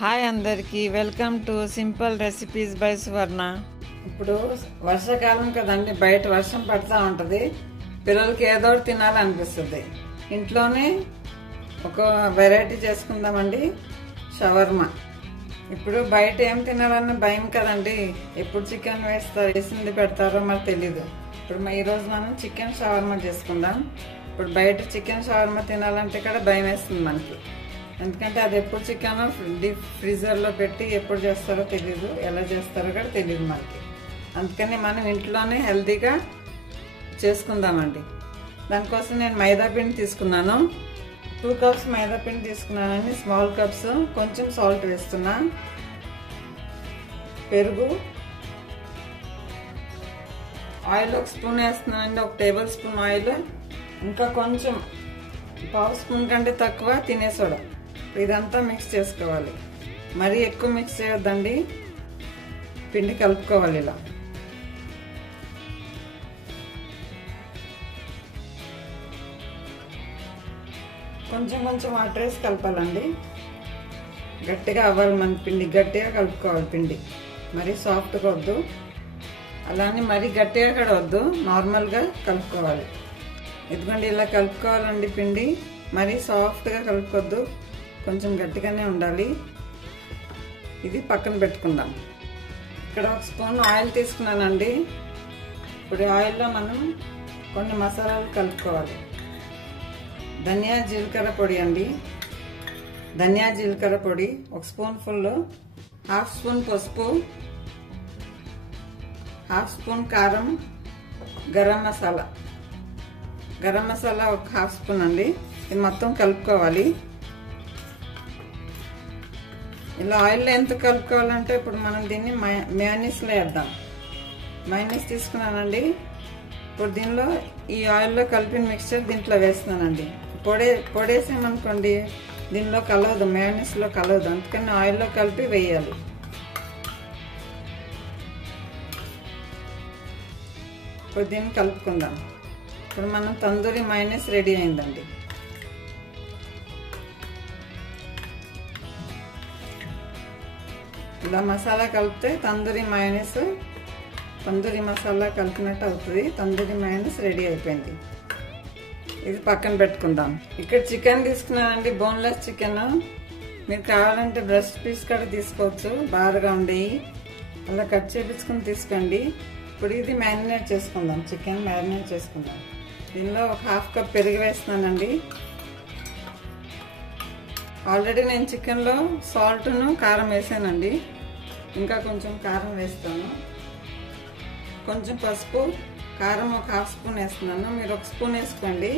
Hi అందరికీ welcome to simple recipes by Suvarna. ఇప్పుడు వర్షాకాలం కదండి, బయట వర్షం పడుతూ ఉంటుంది. పిల్లలకి ఏదో ఒకటి తినాలనిపిస్తుంది. ఇంట్లోనే ఒక వెరైటీ చేసుకుందామండి, షవర్మా. ఇప్పుడు బయట ఏం తినాలన్న భయం కదండి, ఎప్పుడు చికెన్ వేసింది పెడతారో మరి తెలీదు. ఇప్పుడు ఈరోజు మనం చికెన్ షవర్మా చేసుకుందాం. ఇప్పుడు బయట చికెన్ షవర్మా తినాలంటే కూడా భయం వేస్తుంది మనకి, ఎందుకంటే అది ఎప్పుడు చికెన్ డీప్ ఫ్రీజర్లో పెట్టి ఎప్పుడు చేస్తారో తెలీదు, ఎలా చేస్తారో కూడా తెలియదు మనకి. అందుకని మనం ఇంట్లోనే హెల్తీగా చేసుకుందామండి. దానికోసం నేను మైదా పిండి తీసుకున్నాను. 2 కప్స్ మైదా పిండి తీసుకున్నానండి, స్మాల్ కప్స్. కొంచెం సాల్ట్ వేస్తున్నా, పెరుగు, ఆయిల్ 1 స్పూన్ వేస్తున్నానండి, 1 టేబుల్ స్పూన్ ఆయిల్, ఇంకా కొంచెం 1/2 స్పూన్ కంటే తక్కువ తినే సోడా. ఇదంతా మిక్స్ చేసుకోవాలి. మరీ ఎక్కువ మిక్స్ చేయొద్దండి, పిండి కలుపుకోవాలి ఇలా. కొంచెం కొంచెం వాటర్ వేసి కలపాలండి, గట్టిగా అవ్వాలి మన పిండి. గట్టిగా కలుపుకోవాలి పిండి, మరీ సాఫ్ట్గా వద్దు, అలానే మరీ గట్టిగా కూడా వద్దు, నార్మల్గా కలుపుకోవాలి. ఎందుకంటే ఇలా కలుపుకోవాలండి పిండి, మరీ సాఫ్ట్గా కలుపుకోవద్దు, కొంచెం గట్టిగానే ఉండాలి. ఇది పక్కన పెట్టుకుందాం. ఇక్కడ 1 స్పూన్ ఆయిల్ తీసుకున్నానండి. ఇప్పుడు ఆయిల్లో మనం కొన్ని మసాలాలు కలుపుకోవాలి. ధనియా జీలకర్ర పొడి అండి, ధనియా జీలకర్ర పొడి 1 స్పూన్ ఫుల్, 1/2 స్పూన్ పసుపు, 1/2 స్పూన్ కారం, గరం మసాలా 1/2 స్పూన్ అండి. ఇది మొత్తం కలుపుకోవాలి. ఇలా ఆయిల్లో ఎంత కలుపుకోవాలంటే, ఇప్పుడు మనం దీన్ని మయోనీస్లో వేద్దాం. మయోనీస్ తీసుకున్నానండి. ఇప్పుడు దీనిలో ఈ ఆయిల్లో కలిపిన మిక్స్చర్ దీంట్లో వేస్తున్నానండి. పొడేసామనుకోండి దీనిలో కలవదు, మయోనీస్లో కలవదు, అందుకని ఆయిల్లో కలిపి వేయాలి. ఇప్పుడు దీన్ని కలుపుకుందాం. ఇప్పుడు మనం తందూరి మయోనీస్ రెడీ అయిందండి. ఇలా మసాలా కలిపితే తందూరి మయోనీస్, తందూరి మసాలా కలిపినట్టు అవుతుంది. తందూరి మయోనీస్ రెడీ అయిపోయింది. ఇది పక్కన పెట్టుకుందాం. ఇక్కడ చికెన్ తీసుకున్నానండి, బోన్లెస్ చికెన్. మీరు కావాలంటే బ్రెస్ట్ పీస్ కూడా తీసుకోవచ్చు, బాగా ఉండేవి, అలా కట్ చేపించుకుని తీసుకోండి. ఇప్పుడు ఇది మ్యారినేట్ చేసుకుందాం, చికెన్ మ్యారినేట్ చేసుకుందాం. దీనిలో 1/2 కప్ పెరుగు వేస్తున్నానండి. ఆల్రెడీ నేను చికెన్లో సాల్ట్ను కారం వేసానండి, ఇంకా కొంచెం కారం వేస్తాను. కొంచెం పసుపు, కారం 1/2 స్పూన్ వేస్తున్నాను, మీరు 1 స్పూన్ వేసుకోండి.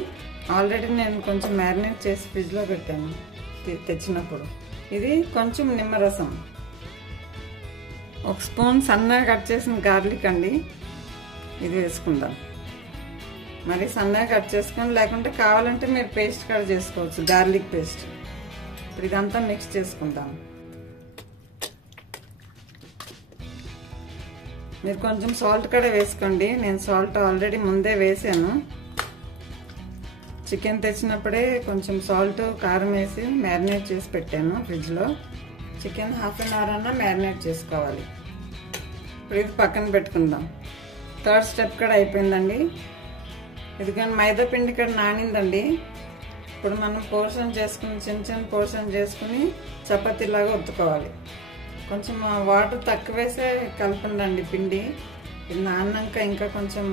ఆల్రెడీ నేను కొంచెం మ్యారినేట్ చేసి ఫ్రిడ్జ్లో పెట్టాను తెచ్చినప్పుడు. ఇది కొంచెం నిమ్మరసం, 1 స్పూన్ సన్నగా కట్ చేసిన గార్లిక్ అండి, ఇది వేసుకుందాం. మరి సన్నగా కట్ చేసుకొని, లేకుంటే కావాలంటే మీరు పేస్ట్ కూడా చేసుకోవచ్చు, గార్లిక్ పేస్ట్. ఇప్పుడు ఇదంతా మిక్స్ చేసుకుందాం. మీరు కొంచెం సాల్ట్ కూడా వేసుకోండి, నేను సాల్ట్ ఆల్రెడీ ముందే వేసాను. చికెన్ తెచ్చినప్పుడే కొంచెం సాల్ట్ కారం వేసి మ్యారినేట్ చేసి పెట్టాను ఫ్రిడ్జ్లో. చికెన్ 1/2 అవర్ అన్నా మ్యారినేట్ చేసుకోవాలి. ఇప్పుడు ఇది పక్కన పెట్టుకుందాం. 3rd స్టెప్ కూడా అయిపోయిందండి. ఎందుకంటే మైదా పిండి కూడా నానిందండి. ఇప్పుడు మనం పోర్షన్ చేసుకుని, చిన్న చిన్న పోర్షన్ చేసుకుని చపాతీలాగా ఒత్తుకోవాలి. కొంచెం వాటర్ తక్కువ వేసే కలపండి పిండి. ఇది నాన్నాక ఇంకా కొంచెం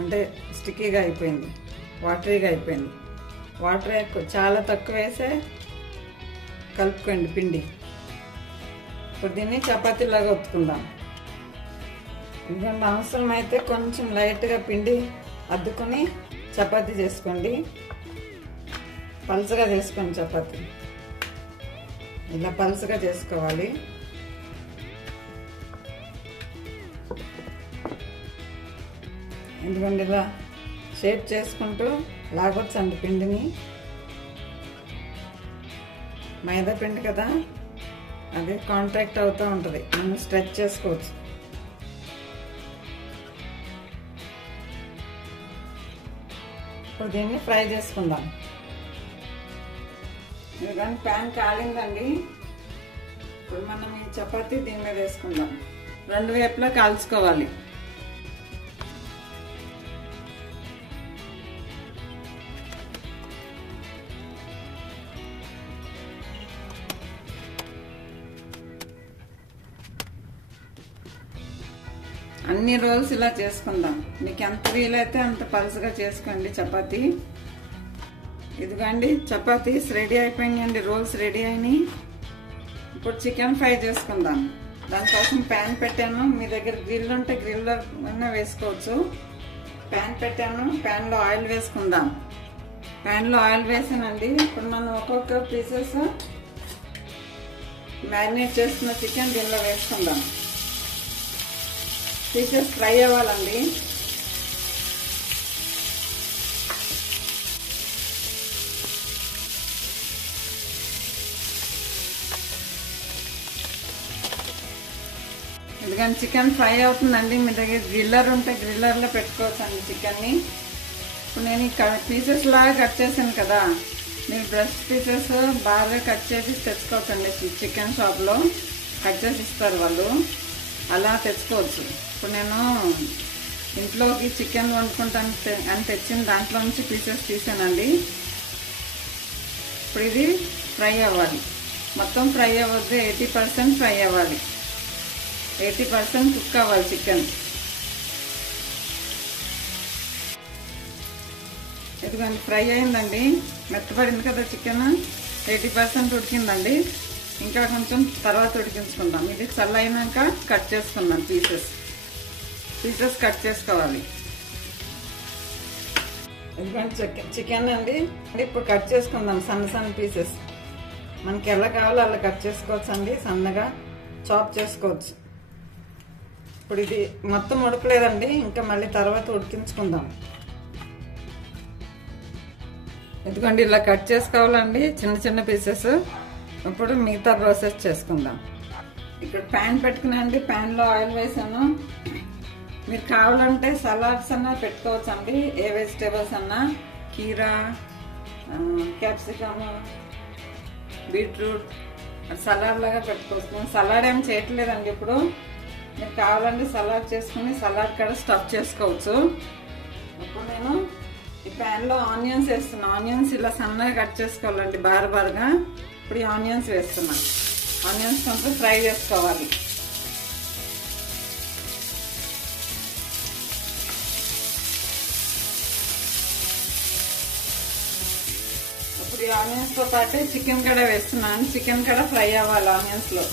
అంటే స్టిక్కీగా అయిపోయింది, వాటరీగా అయిపోయింది. వాటర్ చాలా తక్కువ వేసే కలుపుకోండి పిండి. ఇప్పుడు దీన్ని చపాతీలాగా ఒత్తుకుందాం. ఎందుకంటే అవసరమైతే కొంచెం లైట్గా పిండి అద్దుకొని చపాతీ చేసుకోండి, పలుచగా చేసుకోండి చపాతీ. ఇలా పలుచగా చేసుకోవాలి. ఎందుకంటే ఇలా షేప్ చేసుకుంటూ లాగొచ్చండి పిండిని. మైదా పిండి కదా, అది కాంటాక్ట్ అవుతూ ఉంటుంది, మనం స్ట్రెచ్ చేసుకోవచ్చు. ఇప్పుడు దీన్ని ఫ్రై చేసుకుందాం. ఎందుకంటే ప్యాన్ కాలిందండి, ఇప్పుడు మనం ఈ చపాతీ దీని మీద వేసుకుందాం. రెండు వైపులా కాల్చుకోవాలి. అన్ని రోల్స్ ఇలా చేసుకుందాం. మీకు ఎంత వీలైతే అంత పలుసుగా చేసుకోండి చపాతీ. ఇదిగోండి చపాతీస్ రెడీ అయిపోయినాయండి, రోల్స్ రెడీ అయినాయి. ఇప్పుడు చికెన్ ఫ్రై చేసుకుందాం. దానికోసం ప్యాన్ పెట్టాను. మీ దగ్గర గ్రిల్ ఉంటే గ్రిల్లో వేసుకోవచ్చు. ప్యాన్ పెట్టాను. ప్యాన్లో ఆయిల్ వేసుకుందాం. ప్యాన్లో ఆయిల్ వేసానండి. ఇప్పుడు మనం ఒక్కొక్క పీసెస్ మ్యారినేట్ చేసుకున్న చికెన్ దీనిలో వేసుకుందాం. పీసెస్ ఫ్రై అవ్వాలండి. ఎందుకంటే చికెన్ ఫ్రై అవుతుందండి. మీ దగ్గర గ్రిల్లర్ ఉంటే గ్రిల్లర్లో పెట్టుకోవచ్చు అండి చికెన్ని. ఇప్పుడు నేను పీసెస్ లాగా కట్ చేశాను కదా, మీరు బ్రెస్ట్ పీసెస్ బాగా కట్ చేసి తెచ్చుకోవచ్చండి. చికెన్ షాప్లో కట్ చేసి ఇస్తారు వాళ్ళు, అలా తెచ్చుకోవచ్చు. ఇప్పుడు నేను ఇంట్లోకి చికెన్ వండుకుంటాను అని తెచ్చిన దాంట్లో నుంచి పీసెస్ తీసానండి. ఇప్పుడు ఇది ఫ్రై అవ్వాలి. మొత్తం ఫ్రై అవ్వద్దు, 80% ఫ్రై అవ్వాలి. 80% కుక్ అవ్వాలి చికెన్. ఎందుకంటే ఫ్రై అయిందండి, మెత్తపడింది కదా చికెన్. 80% ఉడికిందండి. ఇంకా కొంచెం తర్వాత ఉడికించుకుందాం. ఇది చల్లైనాక కట్ చేసుకుందాం. పీసెస్ కట్ చేసుకోవాలి. ఎందుకంటే చికెన్ అండి ఇప్పుడు కట్ చేసుకుందాం సన్న పీసెస్. మనకి ఎలా కావాలో అలా కట్ చేసుకోవచ్చు అండి, సన్నగా చాప్ చేసుకోవచ్చు. ఇప్పుడు ఇది మొత్తం ఉడకలేదండి, ఇంకా మళ్ళీ తర్వాత ఉడికించుకుందాం. ఎందుకంటే ఇలా కట్ చేసుకోవాలండి చిన్న పీసెస్. ఇప్పుడు మిగతా ప్రాసెస్ చేసుకుందాం. ఇక్కడ ప్యాన్ పెట్టుకున్నాండి. ప్యాన్లో ఆయిల్ వేసాను. మీరు కావాలంటే సలాడ్స్ అన్నా పెట్టుకోవచ్చు అండి. ఏ వెజిటేబుల్స్ అన్నా, కీరా, క్యాప్సికమ్, బీట్రూట్ సలాడ్ లాగా పెట్టుకోవచ్చు. నేను సలాడ్ ఏం చేయట్లేదండి. ఇప్పుడు మీరు కావాలంటే సలాడ్ చేసుకుని సలాడ్ కూడా స్టఫ్ చేసుకోవచ్చు. ఇప్పుడు నేను ఈ ప్యాన్లో ఆనియన్స్ వేస్తున్నాను. ఆనియన్స్ ఇలా సన్నగా కట్ చేసుకోవాలండి, బారుగా. ఇప్పుడు ఈ ఆనియన్స్ వేస్తున్నాను. ఆనియన్స్ కొంచెం ఫ్రై చేసుకోవాలి. ఇప్పుడు ఈ ఆనియన్స్తో పాటు చికెన్ కూడా వేస్తున్నాను. చికెన్ కూడా ఫ్రై అవ్వాలి ఆనియన్స్లో.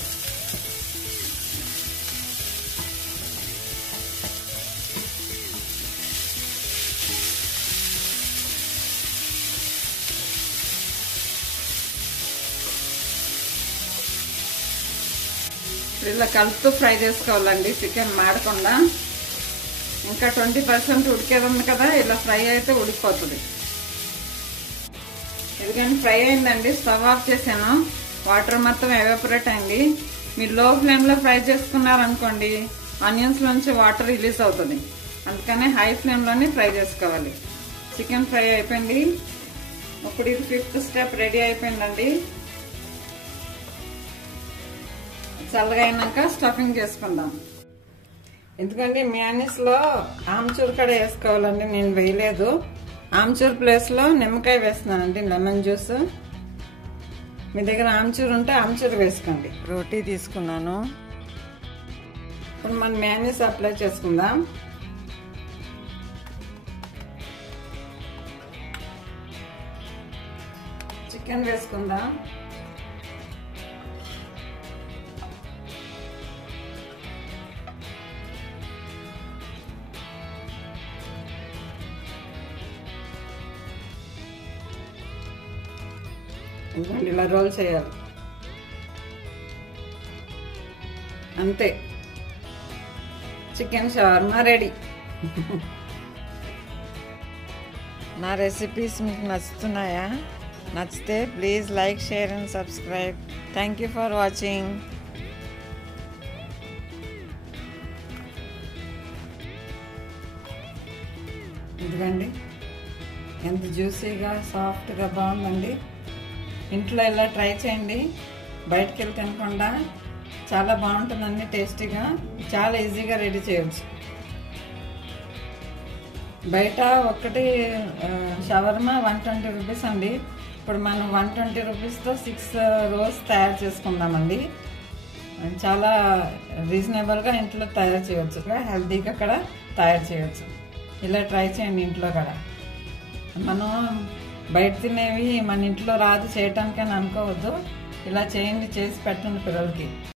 ఇలా కలుపుతూ ఫ్రై చేసుకోవాలండి చికెన్ మాడకుండా. ఇంకా 20% ఉడికేది ఉంది కదా, ఇలా ఫ్రై అయితే ఉడికిపోతుంది. ఎందుకంటే ఫ్రై అయిందండి. స్టవ్ ఆఫ్ చేశాను. వాటర్ మొత్తం ఎవాపరేట్ అయింది. మీరు లో ఫ్లేమ్లో ఫ్రై చేసుకున్నారనుకోండి, ఆనియన్స్ నుంచి వాటర్ రిలీజ్ అవుతుంది. అందుకనే హై ఫ్లేమ్లోనే ఫ్రై చేసుకోవాలి. చికెన్ ఫ్రై అయిపోయింది. ఇప్పుడు ఇది 5th స్టెప్ రెడీ అయిపోయిందండి. చల్లగా అయినాక స్టఫింగ్ చేసుకుందాం. ఎందుకంటే మ్యాయోనీస్లో ఆమ్చూర్ కూడా వేసుకోవాలండి. నేను వేయలేదు. ఆమ్చూర్ ప్లేస్లో నిమ్మకాయ వేస్తున్నానండి, లెమన్ జ్యూస్. మీ దగ్గర ఆమ్చూర్ ఉంటే ఆమ్చూర్ వేసుకోండి. రోటీ తీసుకున్నాను. ఇప్పుడు మనం మ్యాయోనీస్ అప్లై చేసుకుందాం. చికెన్ వేసుకుందాం. ఎందుకంటే ఇలా రోల్ చేయాలి. అంతే, చికెన్ షవర్మా రెడీ. నా రెసిపీస్ మీకు నచ్చుతున్నాయా? నచ్చితే please like, share and subscribe. Thank you for watching. ఎందుకండి ఎంత జ్యూసీగా సాఫ్ట్గా బాగుందండి. ఇంట్లో ఇలా ట్రై చేయండి, బయటకు వెళ్ళి తినకుండా. చాలా బాగుంటుందండి, టేస్టీగా, చాలా ఈజీగా రెడీ చేయొచ్చు. బయట ఒకటి షవర్మా 120 రూపీస్ అండి. ఇప్పుడు మనం 120 రూపీస్తో 6 రోల్స్ తయారు చేసుకుందామండి. చాలా రీజనబుల్గా ఇంట్లో తయారు చేయవచ్చు, హెల్తీగా కూడా తయారు చేయవచ్చు. ఇలా ట్రై చేయండి ఇంట్లో కూడా. మనం బయట తినేవి మన ఇంట్లో రాదు చేయటానికి అని అనుకోవద్దు. ఇలా చేయండి, చేసి పెట్టండి పిల్లలకి.